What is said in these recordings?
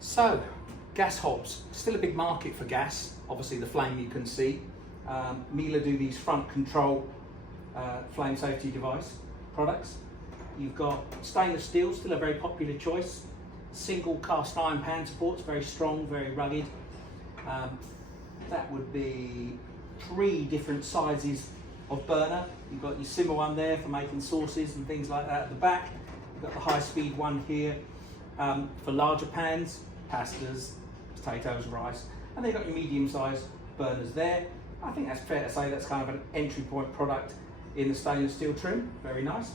So, gas hobs, still a big market for gas. Obviously the flame you can see. Miele do these front control flame safety device products. You've got stainless steel, still a very popular choice. Single cast iron pan supports, very strong, very rugged. That would be 3 different sizes of burner. You've got your simmer one there for making sauces and things like that at the back. You've got the high speed one here for larger pans, pastas, potatoes, rice. And then you've got your medium sized burners there. I think that's fair to say that's kind of an entry point product in the stainless steel trim. Very nice.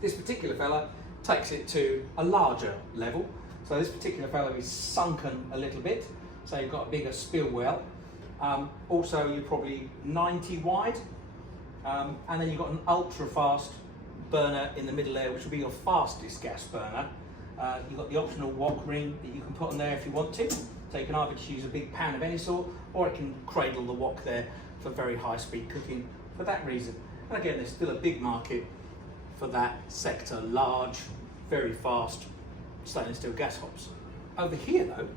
This particular fella takes it to a larger level. So this particular fellow is sunken a little bit. So you've got a bigger spill well. Also you're probably 90 wide. And then you've got an ultra fast burner in the middle there, which will be your fastest gas burner. You've got the optional wok ring that you can put on there if you want to. So you can either just use a big pan of any sort, or it can cradle the wok there for very high speed cooking for that reason. And again, there's still a big market for that sector, large, very fast stainless steel gas hobs. Over here though,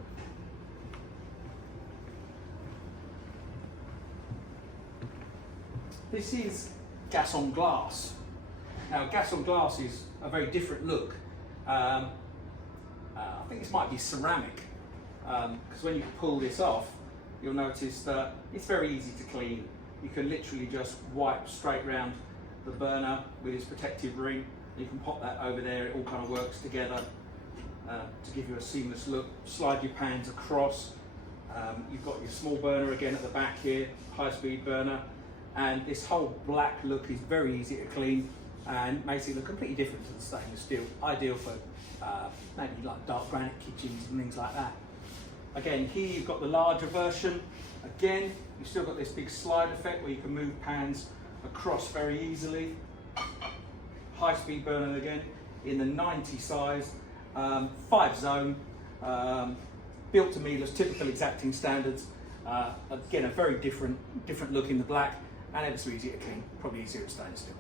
this is gas on glass. Now gas on glass is a very different look. I think this might be ceramic, because when you pull this off, you'll notice that it's very easy to clean. You can literally just wipe straight round the burner with this protective ring. You can pop that over there, it all kind of works together to give you a seamless look. Slide your pans across. You've got your small burner again at the back here, high speed burner, and this whole black look is very easy to clean and makes it look completely different to the stainless steel. Ideal for maybe like dark granite kitchens and things like that. Again, here you've got the larger version. Again, you've still got this big slide effect where you can move pans across very easily. High speed burner again in the 90 size, 5 zone, built to Miele's typical exacting standards. Again, a very different look in the black, and ever so easy to clean, probably easier to stainless steel.